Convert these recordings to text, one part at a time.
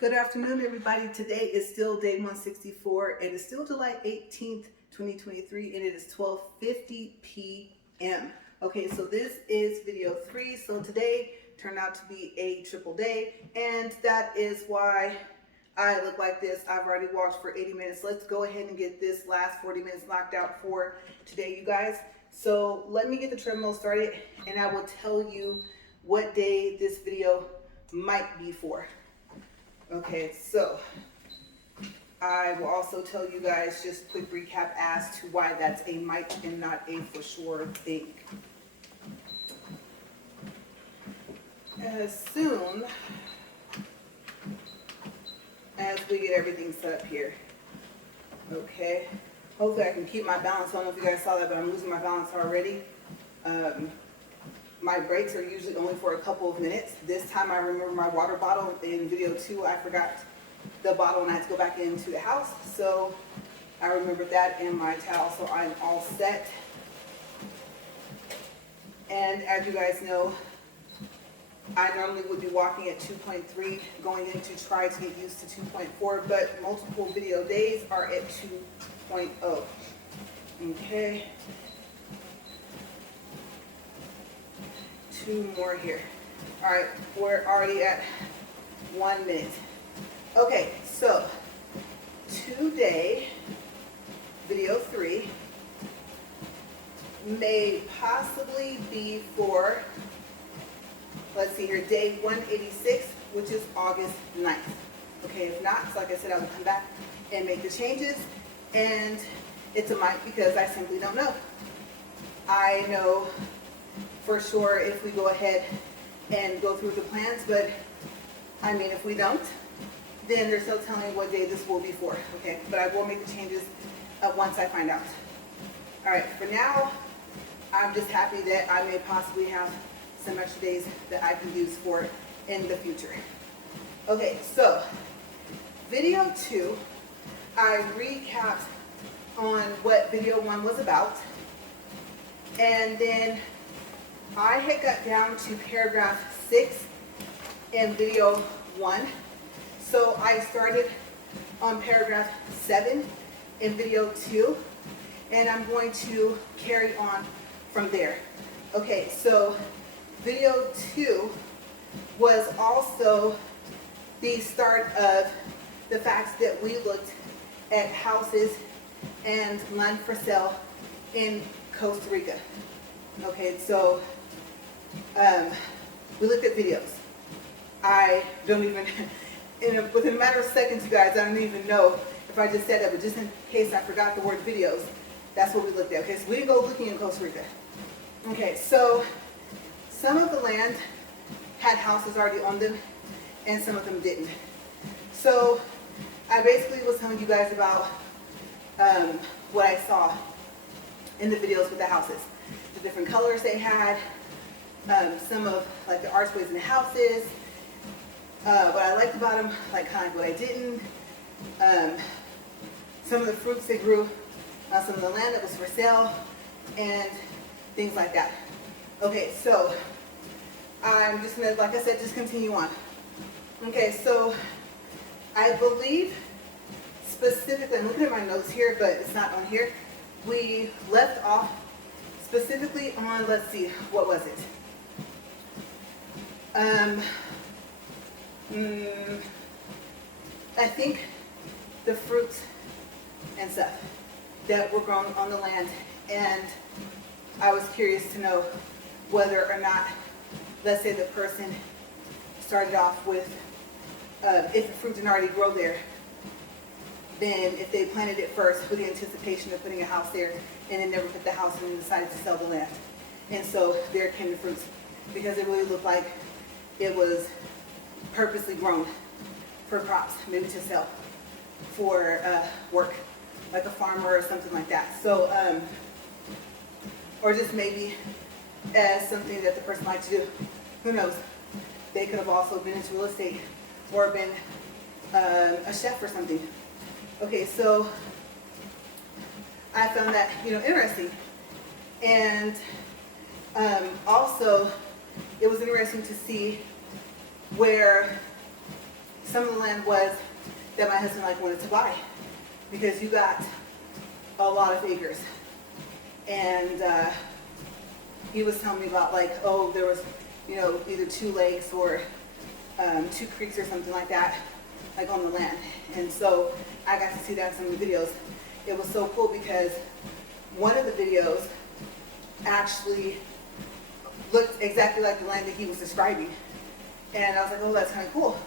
Good afternoon, everybody. Today is still day 164. It is still July 18th, 2023, and it is 12:50 p.m. Okay, so this is video 3. So today turned out to be a triple day, and that is why I look like this. I've already walked for 80 minutes. Let's go ahead and get this last 40 minutes knocked out for today, you guys. So let me get the treadmill started, and I will tell you what day this video might be for. Okay, so I will also tell you guys just a quick recap as to why that's a might and not a for sure thing. As soon as we get everything set up here. Okay, hopefully I can keep my balance. I don't know if you guys saw that, but I'm losing my balance already. My breaks are usually only for a couple of minutes. This time I remember my water bottle. In video 2, I forgot the bottle and I had to go back into the house. So I remembered that in my towel, so I'm all set. And as you guys know, I normally would be walking at 2.3, going in to try to get used to 2.4, but multiple video days are at 2.0. Okay. 2 more here. All right, we're already at 1 minute. Okay, so today, video 3 may possibly be for, let's see here, day 186, which is August 9th. Okay, if not, so like I said, I will come back and make the changes, and it's a might because I simply don't know. I know for sure if we go ahead and go through the plans, but I mean, if we don't, then there's no telling what day this will be for, okay? But I will make the changes once I find out. All right, for now, I'm just happy that I may possibly have some extra days that I can use for in the future. Okay, so video 2, I recapped on what video 1 was about, and then I had got down to paragraph 6 in video 1. So I started on paragraph 7 in video 2, and I'm going to carry on from there. Okay, so video 2 was also the start of the facts that we looked at houses and land for sale in Costa Rica. Okay, so we looked at videos. I don't even, within a matter of seconds, you guys, I don't even know if I just said that, but just in case I forgot the word videos, that's what we looked at. Okay, so we didn't go looking in Costa Rica. Okay, so some of the land had houses already on them, and some of them didn't. So I basically was telling you guys about what I saw in the videos with the houses, the different colors they had, some of like the archways in the houses, what I liked about them, like kind of what I didn't, some of the fruits they grew, some of the land that was for sale, and things like that. Okay, so I'm just gonna, like I said, just continue on. Okay, so I believe specifically, I'm looking at my notes here, but it's not on here. We left off specifically on, let's see, what was it? I think the fruits and stuff that were grown on the land, and I was curious to know whether or not, let's say the person started off with, if the fruit didn't already grow there, then if they planted it first with the anticipation of putting a house there and then never put the house and then decided to sell the land. And so there came the fruits, because it really looked like it was purposely grown for crops, maybe to sell for work, like a farmer or something like that. So, or just maybe as something that the person liked to do. Who knows? They could have also been into real estate or been a chef or something. Okay, so I found that, interesting. And also, it was interesting to see where some of the land was that my husband like wanted to buy, because you got a lot of acres. And he was telling me about like, oh, there was, you know, either 2 lakes or 2 creeks or something like that, like on the land. And so I got to see that in some of the videos. It was so cool because one of the videos actually looked exactly like the land that he was describing. And I was like, oh, that's kind of cool.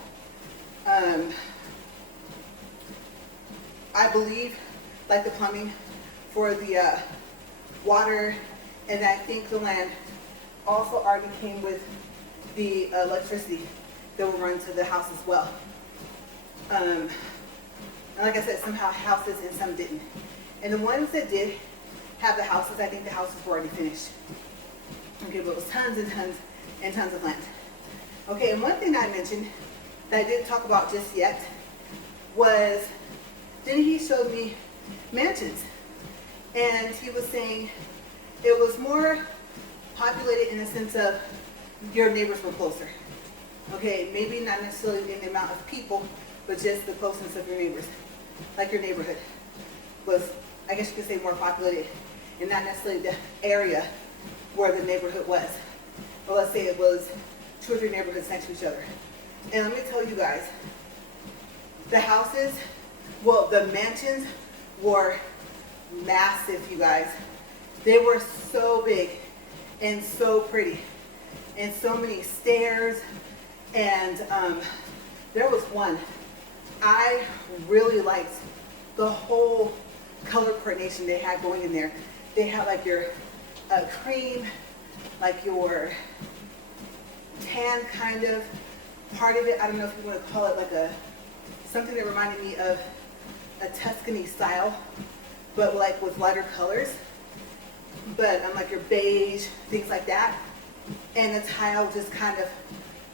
I believe like the plumbing for the water, and I think the land also already came with the electricity that will run to the house as well. And like I said, some houses and some didn't. And the ones that did have the houses, I think the houses were already finished. Okay, but it was tons and tons and tons of land. Okay, and one thing I mentioned that I didn't talk about just yet was, then he showed me mansions. And he was saying it was more populated in the sense of your neighbors were closer. Okay, maybe not necessarily in the amount of people, but just the closeness of your neighbors. Like your neighborhood was, I guess you could say, more populated, and not necessarily the area where the neighborhood was. But let's say it was 2 or 3 neighborhoods next to each other. And let me tell you guys, the houses, well, the mansions were massive, you guys. They were so big and so pretty, and so many stairs. And there was one, I really liked the whole color coordination they had going in there. They had like your cream, like your tan kind of part of it. I don't know if you want to call it like something that reminded me of a Tuscany style, but like with lighter colors. But like your beige, things like that. And the tile just kind of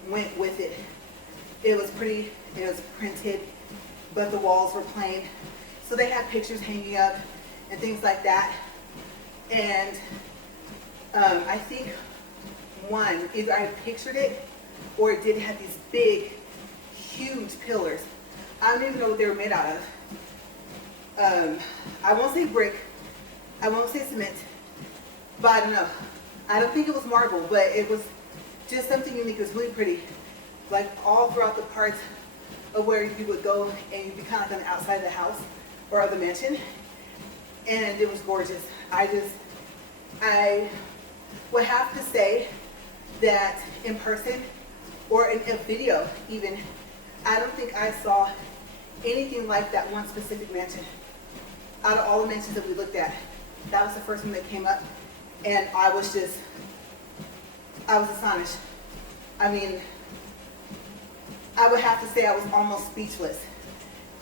went with it. It was pretty, it was printed, but the walls were plain. So they had pictures hanging up and things like that. And I think one, either I pictured it or it did have these big, huge pillars. I don't even know what they were made out of. I won't say brick, I won't say cement, but I don't know. I don't think it was marble, but it was just something unique. It was really pretty. Like all throughout the parts of where you would go and you'd be kind of like on the outside of the house or of the mansion. And it was gorgeous. I would have to say that in person or in a video even, I don't think I saw anything like that one specific mansion. Out of all the mansions that we looked at, that was the first one that came up, and I was astonished. I mean, I would have to say I was almost speechless.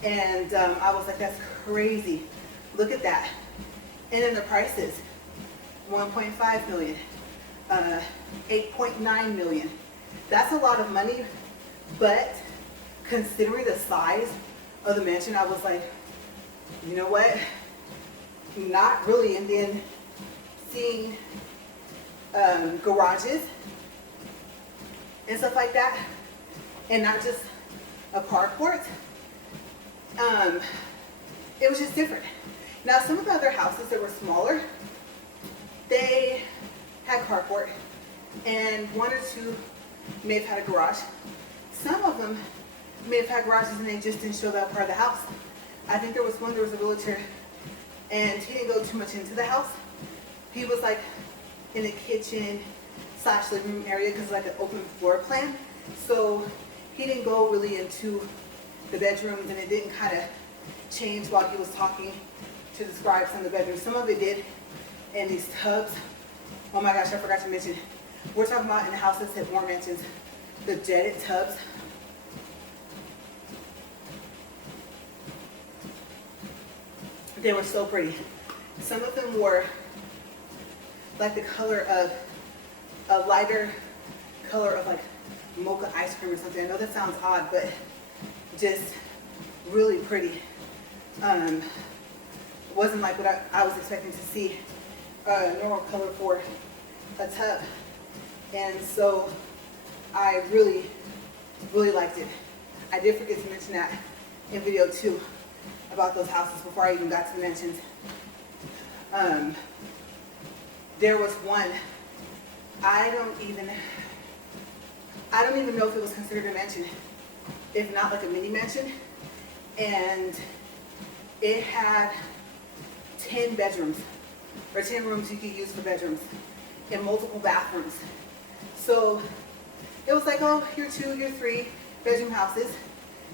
And I was like, that's crazy. Look at that. And then the prices, 1.5 million, 8.9 million. That's a lot of money, but considering the size of the mansion, I was like, you know what? Not really. And then seeing garages and stuff like that, and not just a carport. It was just different. Now, some of the other houses that were smaller, they had carport, and 1 or 2 may have had a garage. Some of them may have had garages and they just didn't show that part of the house. I think there was a realtor, and he didn't go too much into the house. He was like in the kitchen / living room area because it's like an open floor plan. So he didn't go really into the bedrooms, and it didn't kind of change while he was talking to describe some of the bedrooms. Some of it did. And these tubs, oh my gosh, I forgot to mention, we're talking about in the houses that weren't mansions, the jetted tubs. They were so pretty. Some of them were like the color of a lighter color of like mocha ice cream or something. I know that sounds odd, but just really pretty. Wasn't like what I was expecting to see, normal color for a tub. And so I really, really liked it. I did forget to mention that in video 2 about those houses before I even got to the mentions. There was one, I don't even know if it was considered a mansion, if not like a mini mansion, and it had 10 bedrooms, or 10 rooms you could use for bedrooms, and multiple bathrooms. So it was like, oh, your 2, your 3 bedroom houses,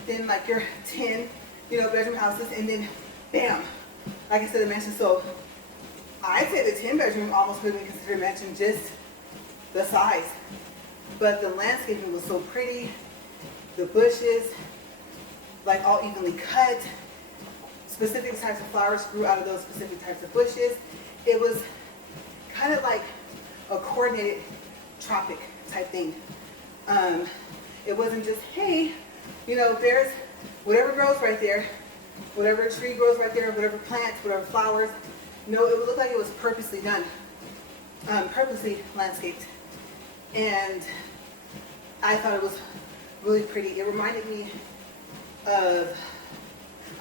then like your 10, bedroom houses, and then bam, like I said, a mansion. So I'd say the 10 bedroom almost could have been considered a mansion, just the size. But the landscaping was so pretty, the bushes, like all evenly cut, specific types of flowers grew out of those specific types of bushes. It was kind of like a coordinated tropic type thing. It wasn't just, hey, there's whatever grows right there, whatever tree grows right there, whatever plants, whatever flowers. No, it would look like it was purposely done, purposely landscaped. And I thought it was really pretty. It reminded me of,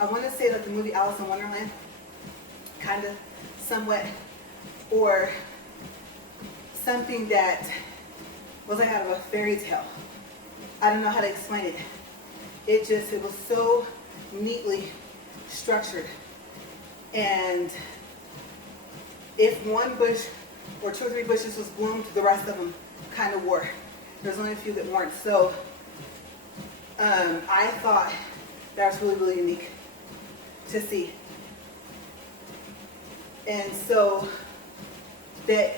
I want to say like the movie Alice in Wonderland, kind of, somewhat, or something that was like out of a fairy tale. I don't know how to explain it. It was so neatly structured. And if one bush or 2 or 3 bushes was bloomed, the rest of them kind of were. There's only a few that weren't. So I thought that was really, really unique to see. And so that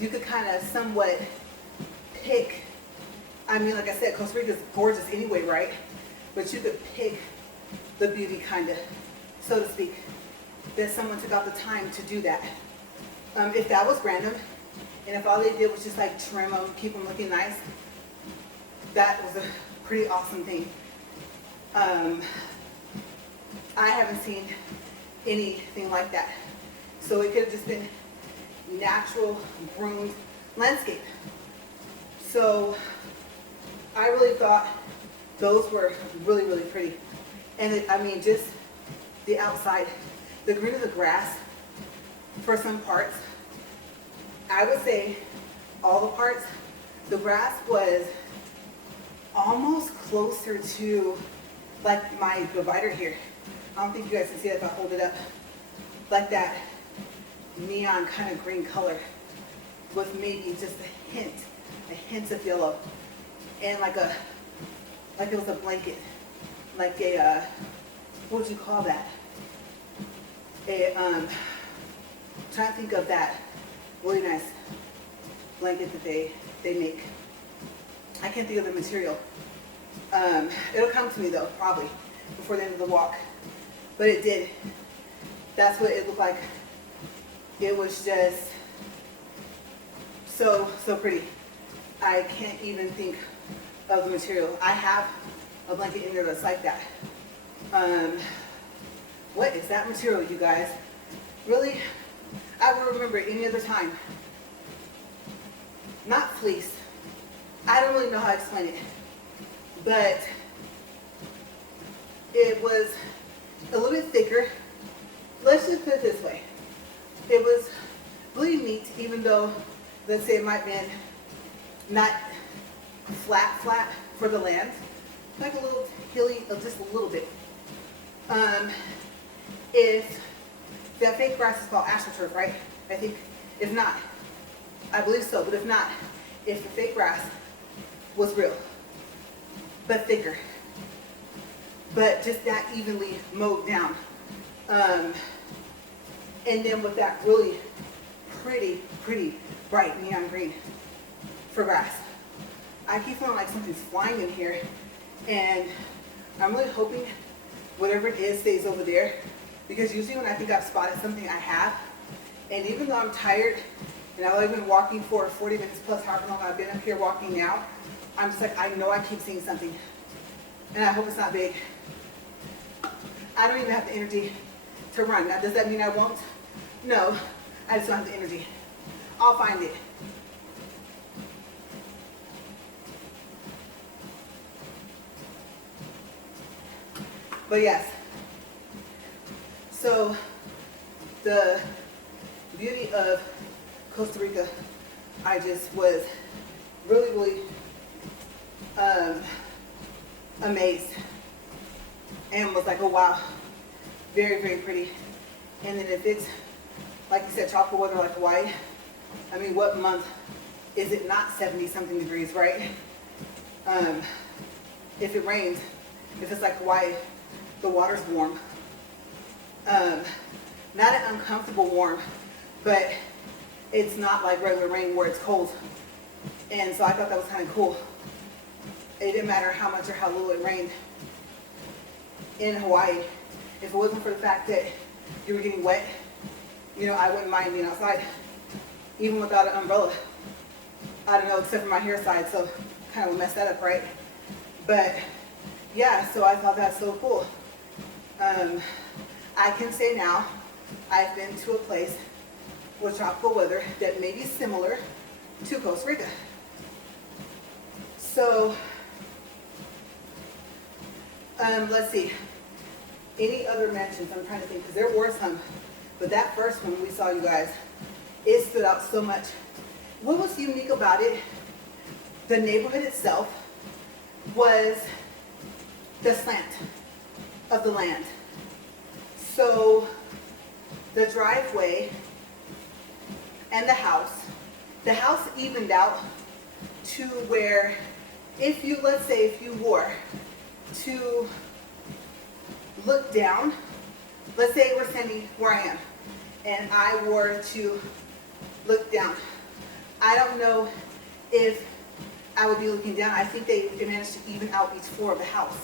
you could kind of somewhat pick, I mean, like I said, Costa Rica is gorgeous anyway, right? But you could pick the beauty, kind of, so to speak, that someone took out the time to do that. If that was random, and if all they did was just like trim them, keep them looking nice, that was a pretty awesome thing. I haven't seen anything like that. So it could have just been natural, groomed landscape. So I really thought those were really, really pretty. And just the outside, the green of the grass for some parts. I would say all the parts, the grass was almost closer to like my divider here. I don't think you guys can see it if I hold it up. Like that neon kind of green color with maybe just a hint of yellow. And like it was a blanket, like a, what would you call that? Trying to think of that really nice blanket that they make. I can't think of the material. It'll come to me though, probably, before the end of the walk. But it did. That's what it looked like. It was just so pretty. I can't even think of the material. I have a blanket in there that's like that. What is that material, you guys? Really? I will remember it any other time. Not fleece. I don't really know how to explain it. But it was a little bit thicker. Let's just put it this way. It was really neat, even though, let's say it might have been not flat for the land. Like a little hilly, just a little bit. If that fake grass is called astroturf, right? I think, if not, I believe so, but if not, if the fake grass was real, but thicker, but just that evenly mowed down. And then with that really pretty bright neon green for grass. I keep feeling like something's flying in here, and I'm really hoping whatever it is stays over there, because usually when I think I've spotted something, I have. And even though I'm tired and I've only been walking for 40 minutes plus however long I've been up here walking now, I'm just like, I know I keep seeing something, and I hope it's not big. I don't even have the energy to run. Now, does that mean I won't? No, I just don't have the energy. I'll find it. But yes, so the beauty of Costa Rica, I just was really, really amazed and was like, oh wow, very, very pretty. And then if it's, like you said, tropical weather like Hawaii, I mean, what month is it not 70 something degrees, right? If it rains, if it's like Hawaii, the water's warm. Not an uncomfortable warm, but it's not like regular rain where it's cold. And so I thought that was kind of cool. It didn't matter how much or how little it rained in Hawaii. If it wasn't for the fact that you were getting wet, you know, I wouldn't mind being outside, even without an umbrella. I don't know, except for my hair side, so kind of would mess that up, right? But yeah, so I thought that's so cool. I can say now, I've been to a place with tropical weather that may be similar to Costa Rica. So, let's see. Any other mentions? I'm trying to think, because there were some, but that first one we saw, you guys, it stood out so much. What was unique about it, the neighborhood itself, was the slant of the land. So the driveway and the house evened out to where if you, let's say if you were to look down, let's say we're standing where I am and I were to look down, I don't know if I would be looking down. I think they managed to even out each floor of the house,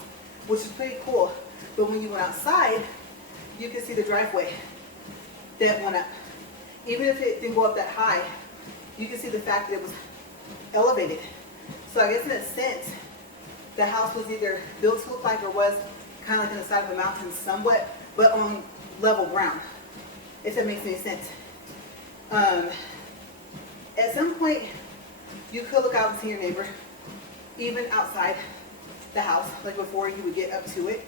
which is pretty cool. But when you went outside, you could see the driveway that went up. Even if it didn't go up that high, you could see the fact that it was elevated. So I guess in a sense, the house was either built to look like or was kind of like on the side of a mountain somewhat, but on level ground, if that makes any sense. At some point, you could look out and see your neighbor, even outside the house, like before you would get up to it.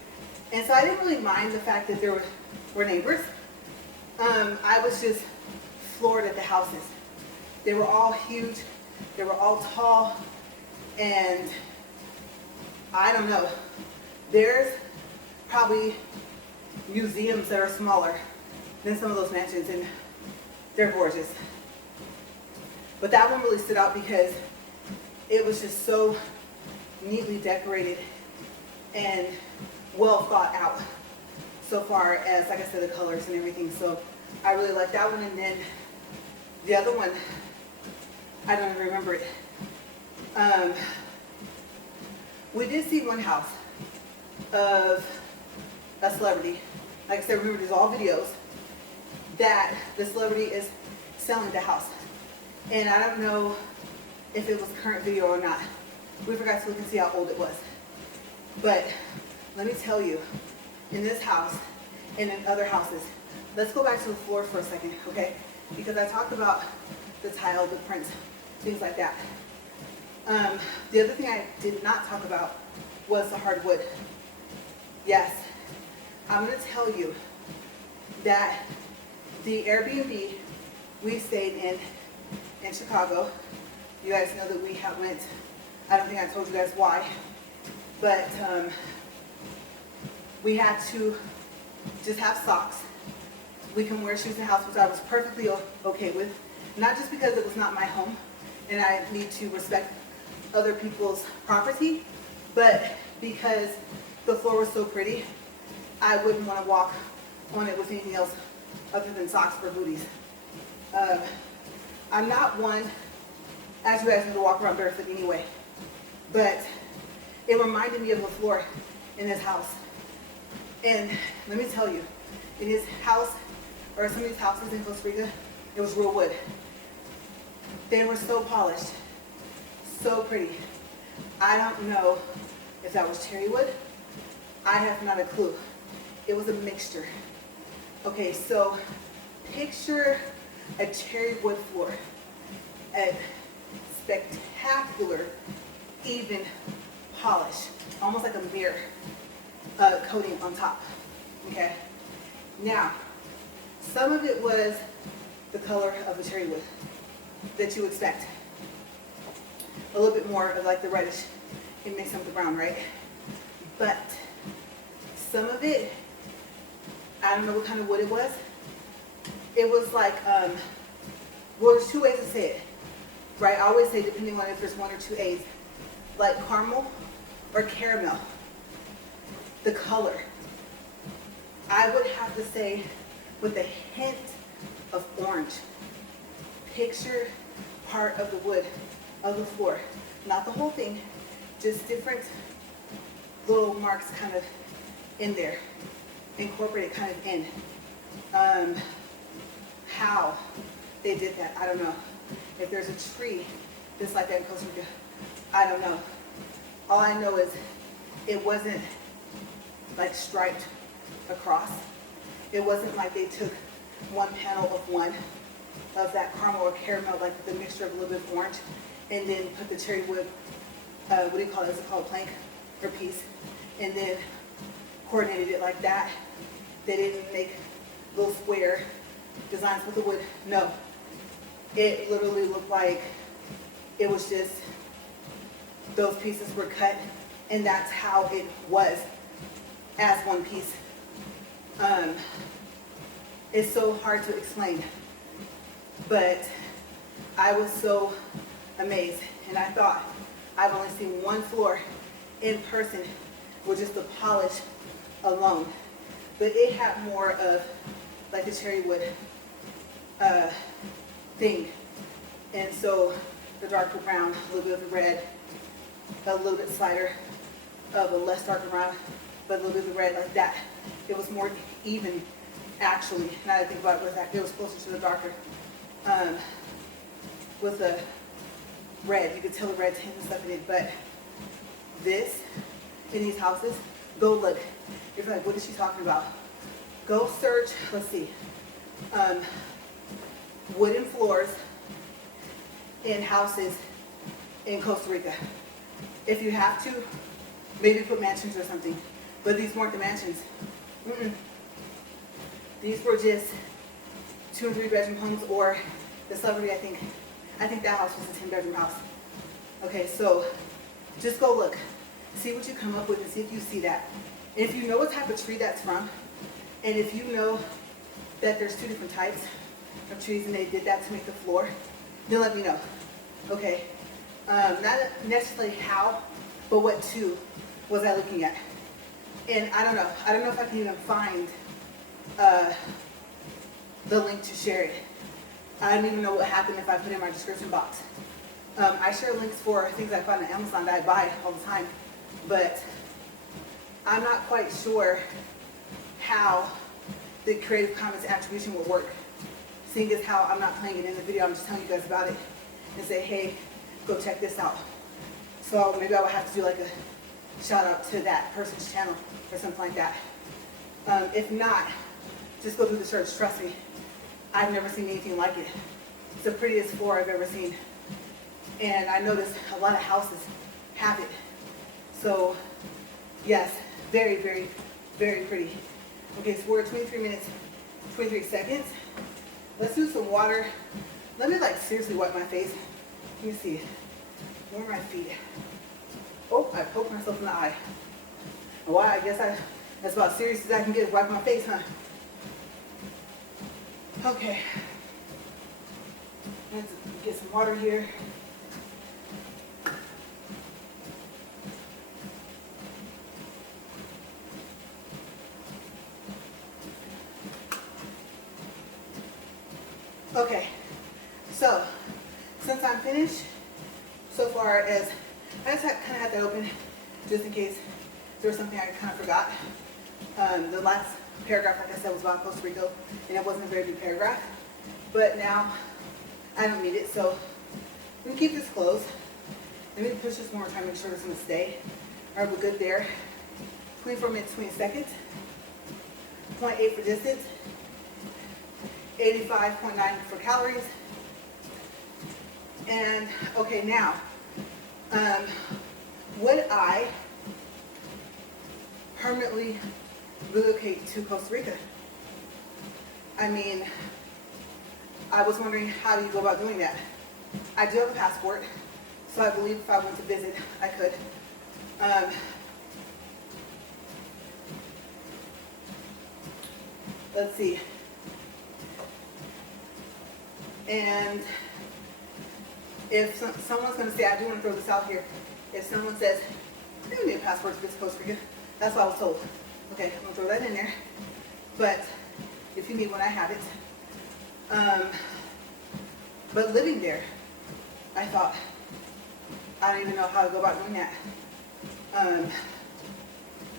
And so I didn't really mind the fact that there were neighbors. I was just floored at the houses. They were all huge, they were all tall, and I don't know, there's probably museums that are smaller than some of those mansions, and they're gorgeous. But that one really stood out because it was just so neatly decorated and well thought out so far as, like I said, the colors and everything. So I really like that one. And then the other one, I don't even remember it. We did see one house of a celebrity. Like I said, remember, there's all videos that the celebrity is selling the house. And I don't know if it was current video or not. We forgot to look and see how old it was. But let me tell you, in this house and in other houses, let's go back to the floor for a second, okay? Because I talked about the tile, the prints, things like that. The other thing I did not talk about was the hardwood. Yes, I'm gonna tell you that the Airbnb we stayed in Chicago, you guys know that we went, I don't think I told you guys why, but we had to just have socks. We can wear shoes in the house, which I was perfectly okay with, not just because it was not my home and I need to respect other people's property, but because the floor was so pretty, I wouldn't want to walk on it with anything else other than socks or booties. I'm not one, as you guys know, to walk around barefoot anyway, but it reminded me of the floor in this house. And let me tell you, in his house, or some of these houses in Costa Rica, it was real wood. They were so polished, so pretty. I don't know if that was cherry wood. I have not a clue. It was a mixture. Okay, so picture a cherry wood floor, a spectacular, even polish, almost like a mirror. coating on top. Okay. Now, some of it was the color of the cherry wood that you expect. A little bit more of like the reddish and mixed up with the brown, right? But some of it, I don't know what kind of wood it was. It was like, well, there's two ways to say it, right? I always say, depending on if there's one or two A's, like caramel or caramel. The color, I would have to say with a hint of orange. Picture part of the wood of the floor, not the whole thing, just different little marks kind of in there, incorporated kind of in. How they did that, I don't know. If there's a tree just like that in Costa Rica, I don't know. All I know is it wasn't like striped across. It wasn't like they took one panel of one of that caramel or caramel, like the mixture of a little bit of orange, and then put the cherry wood, what do you call it? Is it called plank or piece? And then coordinated it like that. They didn't make little square designs with the wood. No. It literally looked like it was just those pieces were cut, and that's how it was as one piece. It's so hard to explain, but I was so amazed, and I thought I've only seen one floor in person with just the polish alone, but it had more of like the cherry wood thing, and so the darker brown, a little bit of the red, a little bit slighter of a less darker brown, but a little bit of the red like that. It was more even, actually. Now that I think about it, it was closer to the darker. With the red, you could tell the red tint and stuff in it, but this, in these houses, go look. You're like, what is she talking about? Go search, let's see, wooden floors in houses in Costa Rica. If you have to, maybe put mansions or something. But these weren't the mansions. These were just 2 and 3 bedroom homes, or the celebrity, I think that house was a 10-bedroom house. Okay, so just go look. See what you come up with and see if you see that. And if you know what type of tree that's from, and if you know that there's 2 different types of trees and they did that to make the floor, then let me know. Okay. Not necessarily how, but what two was I looking at? And I don't know if I can even find the link to share it. I don't even know what happened if I put it in my description box. I share links for things I find on Amazon that I buy all the time, but I'm not quite sure how the Creative Commons attribution will work. Seeing as how I'm not playing it in the video, I'm just telling you guys about it and say, hey, go check this out. So maybe I would have to do like a shout out to that person's channel or something like that. If not, just go do the search. Trust me, I've never seen anything like it. It's the prettiest floor I've ever seen. And I noticed a lot of houses have it. So yes, very, very, very pretty. Okay, so we're at 23 minutes, 23 seconds. Let's do some water. Let me like seriously wipe my face. Let me see. Where are my feet? Oh, I poked myself in the eye. Well, I guess that's about as serious as I can get, wipe my face, huh? Okay. Let's get some water here. Okay, so since I'm finished, so far as I just kind of had that open just in case there was something I kind of forgot. The last paragraph, like I said, was about Costa Rica, and it wasn't a very big paragraph. But now I don't need it, so let me keep this closed. Let me push this one more time, make sure it's going to stay. All right, we're good there. 24 minutes, 20 seconds. 0.8 for distance. 85.9 for calories. And okay, now, what I permanently relocate to Costa Rica. I mean, I was wondering, how do you go about doing that? I do have a passport, so I believe if I went to visit, I could. Let's see. And if someone's going to say, I do want to throw this out here, if someone says, you don't need a passport to visit Costa Rica, that's what I was told. Okay, I'm going to throw that in there. But if you need one, I have it. But living there, I thought, I don't even know how to go about doing that.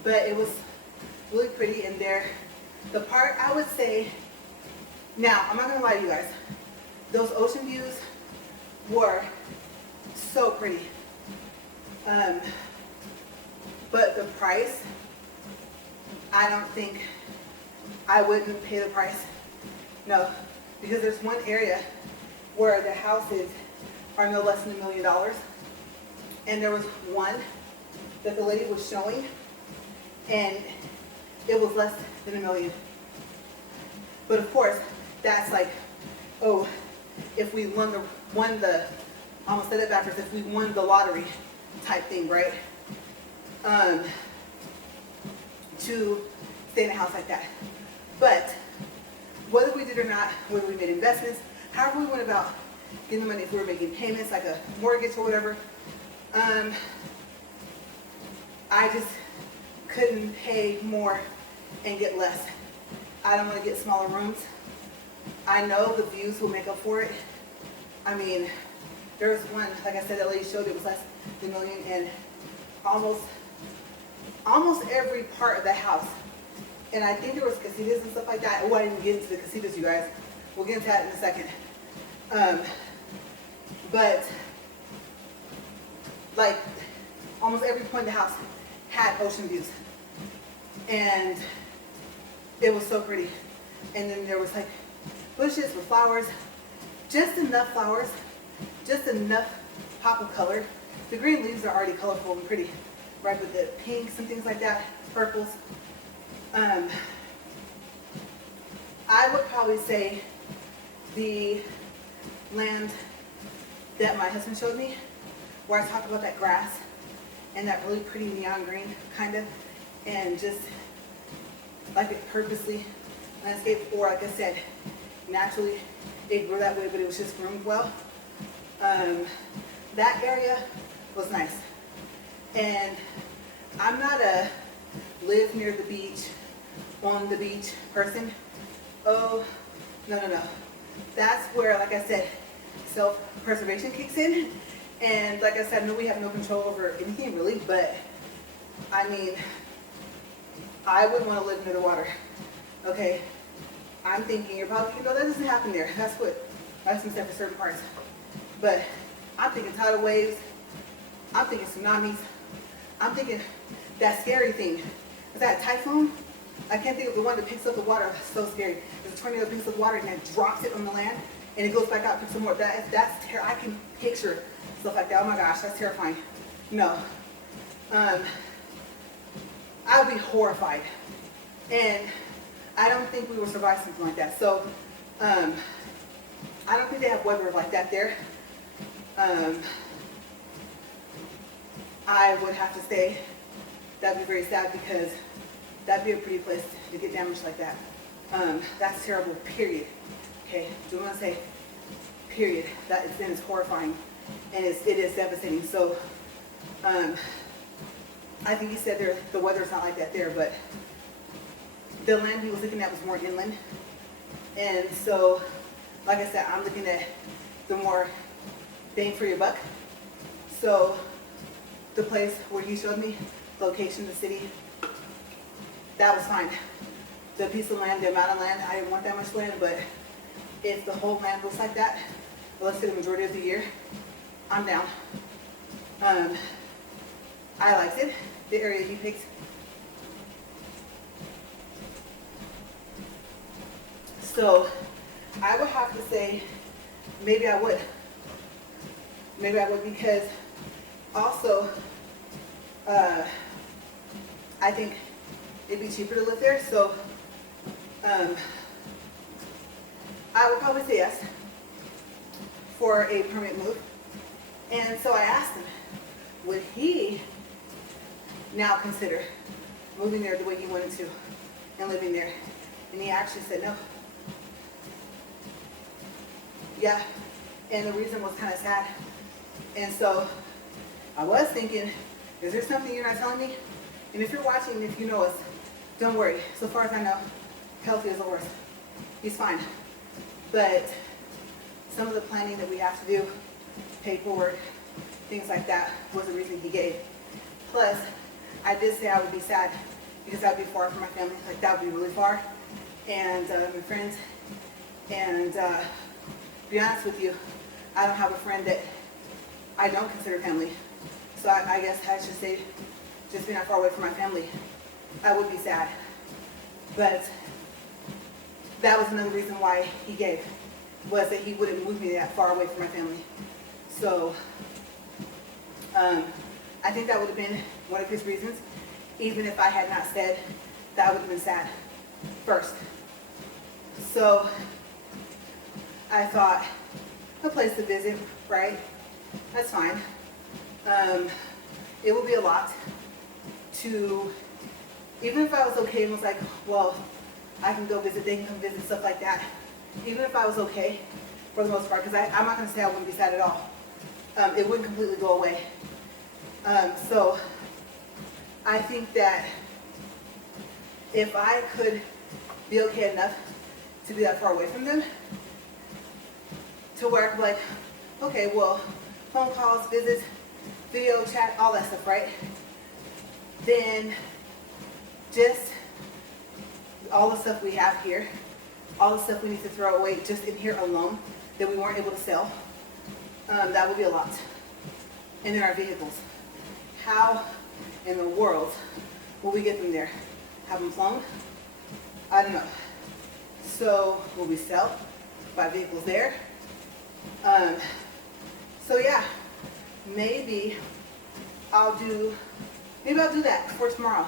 But it was really pretty in there. The part I would say, now, I'm not going to lie to you guys. Those ocean views were so pretty. But the price, I don't think I wouldn't pay the price. No, because there's one area where the houses are no less than $1 million. And there was one that the lady was showing, and it was less than $1 million. But of course, that's like, oh, if we won the, I almost said it backwards, if we won the lottery type thing, right? To stay in a house like that. But whether we did or not, whether we made investments, however we went about getting the money, if we were making payments like a mortgage or whatever, I just couldn't pay more and get less. I don't want to get smaller rooms. I know the views will make up for it. I mean, there was one, like I said, that lady showed, it was less than $1 million, and almost every part of the house. And I think there was casitas and stuff like that. Oh, I didn't get into the casitas, you guys. We'll get into that in a second. But like almost every point of the house had ocean views. And it was so pretty. And then there was like bushes with flowers, just enough flowers, just enough pop of color. The green leaves are already colorful and pretty, right, with the pinks and things like that, purples. I would probably say the land that my husband showed me, where I talked about that grass and that really pretty neon green kind of, and just like it purposely landscaped, or like I said, naturally it grew that way, but it was just groomed well. That area was nice. And I'm not a live near the beach, on the beach person. Oh, no. That's where, like I said, self-preservation kicks in. And like I said, I know we have no control over anything really, but I mean, I wouldn't want to live near the water. Okay, I'm thinking, you're probably thinking, no, that doesn't happen there. That's been said for certain parts. But I'm thinking tidal waves, I'm thinking tsunamis, I'm thinking that scary thing. Is that a typhoon? I can't think of the one that picks up the water. That's so scary. There's a tornado that picks up the water and then drops it on the land, and it goes back out and picks some more. That's I can picture stuff like that. Oh my gosh, that's terrifying. No. I would be horrified. And I don't think we will survive something like that. So, I don't think they have weather like that there. I would have to say that'd be very sad, because that'd be a pretty place to get damaged like that. That's terrible, period. Okay, do you want to say period? That is, then it's horrifying, and it is devastating. So, I think he said there the weather's not like that there, but the land he was looking at was more inland. And so, like I said, I'm looking at the more bang for your buck. So the place where he showed me, location, the city, that was fine. The piece of land, the amount of land, I didn't want that much land, but if the whole land looks like that, well, let's say the majority of the year, I'm down. I liked it, the area he picked. So I would have to say, maybe I would. Maybe I would, because also, I think it'd be cheaper to live there. So I would probably say yes for a permanent move. And so I asked him, would he now consider moving there the way he wanted to and living there? And he actually said no. Yeah, and the reason was kind of sad. And so I was thinking, is there something you're not telling me? And if you're watching, if you know us, don't worry. So far as I know, healthy as a horse. He's fine. But some of the planning that we have to do, paperwork, things like that, was the reason he gave. Plus, I did say I would be sad because that would be far from my family. Like, that would be really far. And my friends. And to be honest with you, I don't have a friend that I don't consider family. So I guess I should say, just being that far away from my family, I would be sad. But that was another reason why he gave, was that he wouldn't move me that far away from my family. So I think that would have been one of his reasons, even if I had not said that, I would have been sad first. So I thought, a place to visit, right? That's fine. It would be a lot to, even if I was okay and was like, well, I can go visit, they can come visit, stuff like that. Even if I was okay, for the most part, because I'm not going to say I wouldn't be sad at all. It wouldn't completely go away. So I think that if I could be okay enough to be that far away from them, to where I could be like, okay, well, phone calls, visits, video, chat, all that stuff, right? Then just all the stuff we have here, all the stuff we need to throw away just in here alone that we weren't able to sell, that would be a lot. And then our vehicles. How in the world will we get them there? Have them flown? I don't know. So will we sell, buy vehicles there? So yeah, maybe I'll do that for tomorrow,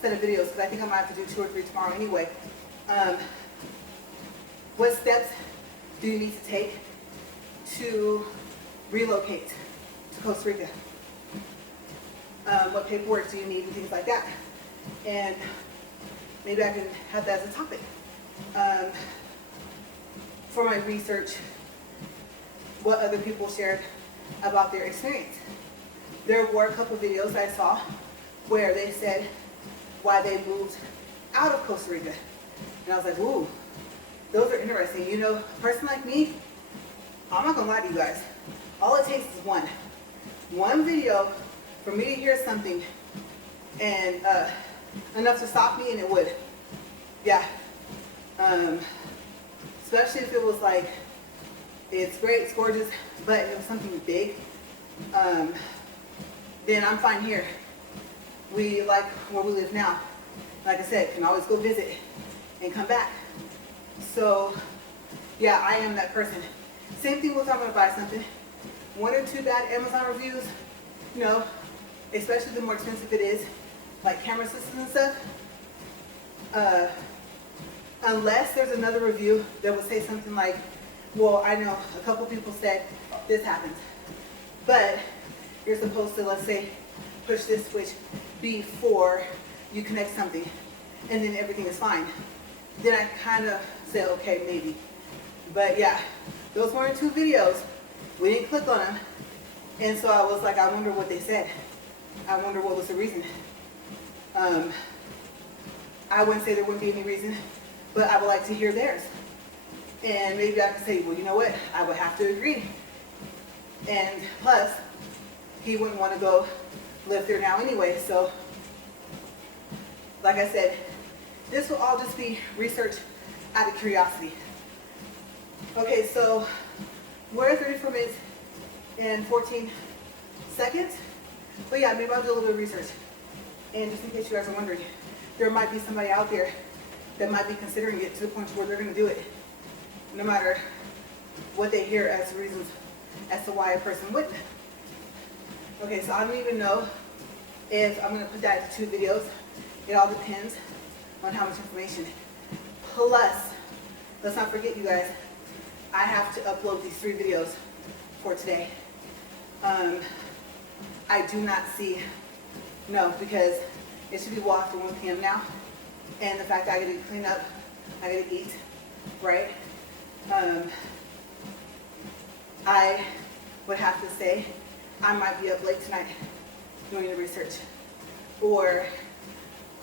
set of videos, because I think I might have to do 2 or 3 tomorrow anyway. What steps do you need to take to relocate to Costa Rica? What paperwork do you need and things like that? And maybe I can have that as a topic. For my research, what other people shared about their experience. There were a couple videos I saw where they said why they moved out of Costa Rica. And I was like, ooh, those are interesting. You know, a person like me, I'm not gonna lie to you guys. All it takes is one video for me to hear something and enough to stop me, and it would. Yeah. Especially if it was like, it's great, it's gorgeous, but it was something big, then I'm fine here. We like where we live now. Like I said, can always go visit and come back. So yeah, I am that person. Same thing with I'm gonna buy something. 1 or 2 bad Amazon reviews, you know, especially the more expensive it is, like camera systems and stuff. Unless there's another review that would say something like, well, I know a couple people said this happened, but you're supposed to, let's say, push this switch before you connect something, and then everything is fine. Then I kind of say, okay, maybe. But yeah, those 1 or 2 videos, we didn't click on them, and so I was like, I wonder what they said. I wonder what was the reason. I wouldn't say there wouldn't be any reason, but I would like to hear theirs. And maybe I could say, well, you know what? I would have to agree. And plus, he wouldn't want to go live there now anyway. So, like I said, this will all just be research out of curiosity. Okay, so we're at 34 minutes and 14 seconds. But yeah, maybe I'll do a little bit of research. And just in case you guys are wondering, there might be somebody out there that might be considering it to the point where they're going to do it, no matter what they hear as reasons as to why a person wouldn't. Okay, so I don't even know if I'm going to put that into 2 videos. It all depends on how much information. Plus, let's not forget, you guys, I have to upload these 3 videos for today. I do not see, no, because it should be well after 1 p.m. now. And the fact that I gotta clean up, I gotta eat, right? I would have to say I might be up late tonight doing the research. Or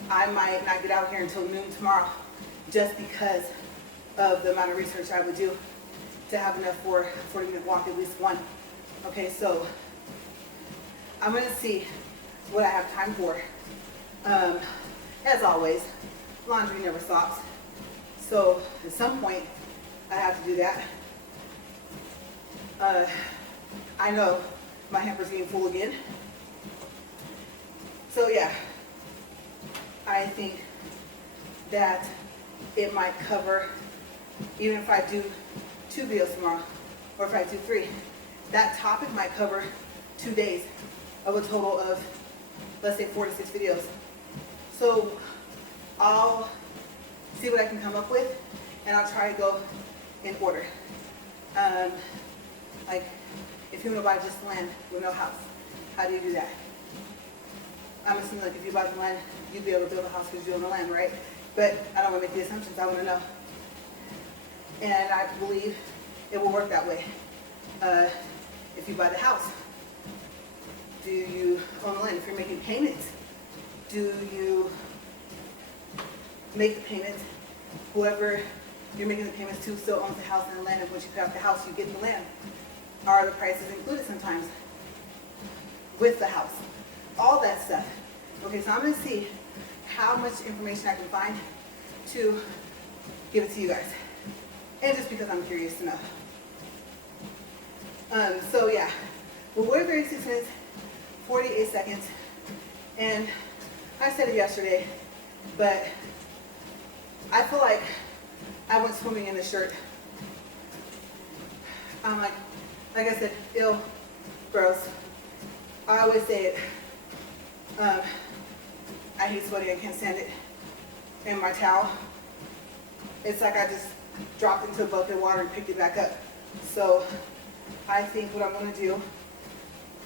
I might not get out here until noon tomorrow just because of the amount of research I would do to have enough for a 40-minute walk, at least one. Okay, so I'm gonna see what I have time for. As always, laundry never stops. So at some point, I have to do that. I know my hamper's getting full again. So yeah, I think that it might cover, even if I do 2 videos tomorrow, or if I do 3, that topic might cover 2 days of a total of, let's say, 4 to 6 videos. So I'll see what I can come up with, and I'll try to go in order. Like, if you want to buy just land with no house, how do you do that? I'm assuming, like, if you buy the land, you'd be able to build a house because you own the land, right? But I don't want to make the assumptions. I want to know. And I believe it will work that way. If you buy the house, do you own the land? If you're making payments, do you make the payments? Whoever you're making the payments to still owns the house and the land, and once you pay off the house, you get the land. Are the prices included sometimes with the house? All that stuff. Okay, so I'm going to see how much information I can find to give it to you guys. And just because I'm curious to know. So yeah, we're 36 minutes, 48 seconds. And I said it yesterday, but I feel like I went swimming in this shirt. I'm like I said, ill, gross. I always say it. I hate sweating, I can't stand it. And my towel, it's like I just dropped into a bucket of water and picked it back up. So I think what I'm gonna do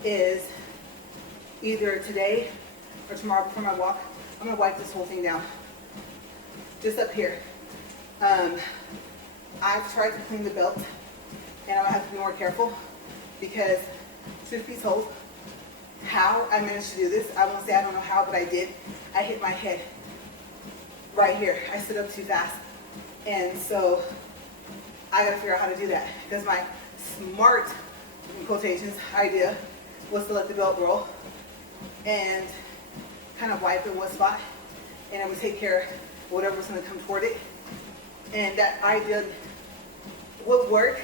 is either today or tomorrow before my walk, I'm gonna wipe this whole thing down. Just up here. I've tried to clean the belt, and I'm gonna have to be more careful because, truth be told, how I managed to do this, I won't say I don't know how, but I did. I hit my head right here. I stood up too fast. And so I gotta figure out how to do that, because my smart, in quotations, idea was to let the belt roll and kind of wipe in one spot, and I would take care of whatever's gonna come toward it. And that idea would work,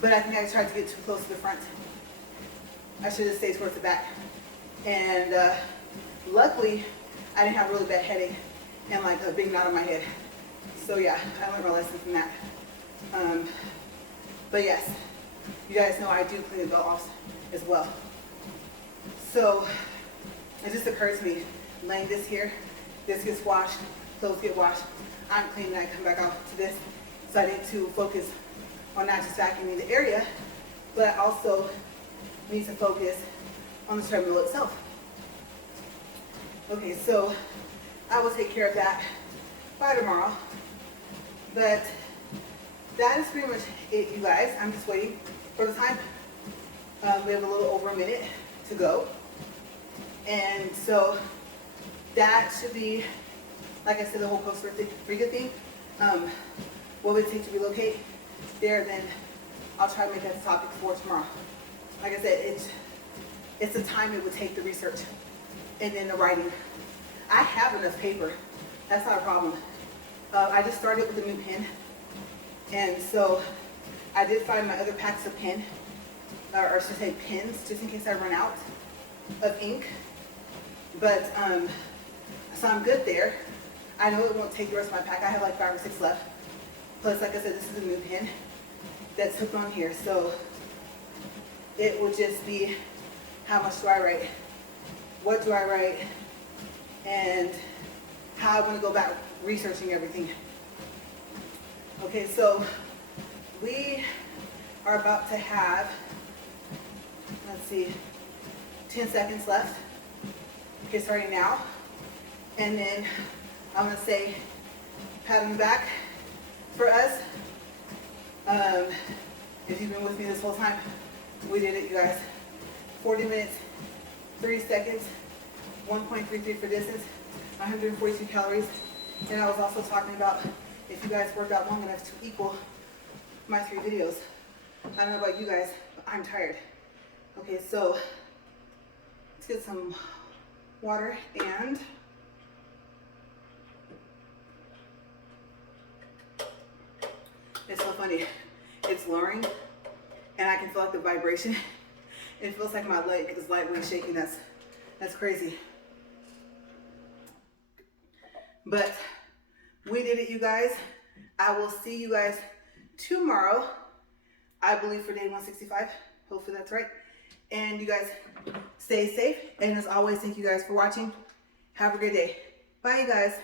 but I think I tried to get too close to the front. I should have stayed towards the back. And luckily, I didn't have a really bad headache and like a big knot on my head. So yeah, I learned my lesson from that. But yes, you guys know I do clean the belt off as well. So it just occurred to me, laying this here, this gets washed, clothes get washed, I'm cleaning, I come back out to this. So I need to focus on not just vacuuming the area, but I also need to focus on the treadmill itself. Okay, so I will take care of that by tomorrow. But that is pretty much it, you guys. I'm just waiting for the time. We have a little over a minute to go. And so that should be, like I said, the whole Costa Rica thing. What would it take to relocate there? Then I'll try to make that a topic for tomorrow. Like I said, it's the time it would take the research and then the writing. I have enough paper. That's not a problem. I just started with a new pen. And so I did find my other packs of pen, or I should say pens, just in case I run out of ink. But, so I'm good there. I know it won't take the rest of my pack. I have like 5 or 6 left. Plus, like I said, this is a new pen that's hooked on here. So it will just be, how much do I write? What do I write? And how I want to go researching everything. Okay, so we are about to have, let's see, 10 seconds left. Okay, starting now. And then I'm gonna say, pat on the back for us. If you've been with me this whole time, we did it, you guys. 40 minutes, 3 seconds, 1.33 for distance, 142 calories. And I was also talking about if you guys worked out long enough to equal my 3 videos. I don't know about you guys, but I'm tired. Okay, so let's get some water and it's so funny. It's lowering and I can feel like the vibration. It feels like my leg is lightly shaking. That's crazy. But we did it, you guys. I will see you guys tomorrow, I believe, for day 165. Hopefully that's right. And you guys stay safe. And as always, thank you guys for watching. Have a great day. Bye, you guys.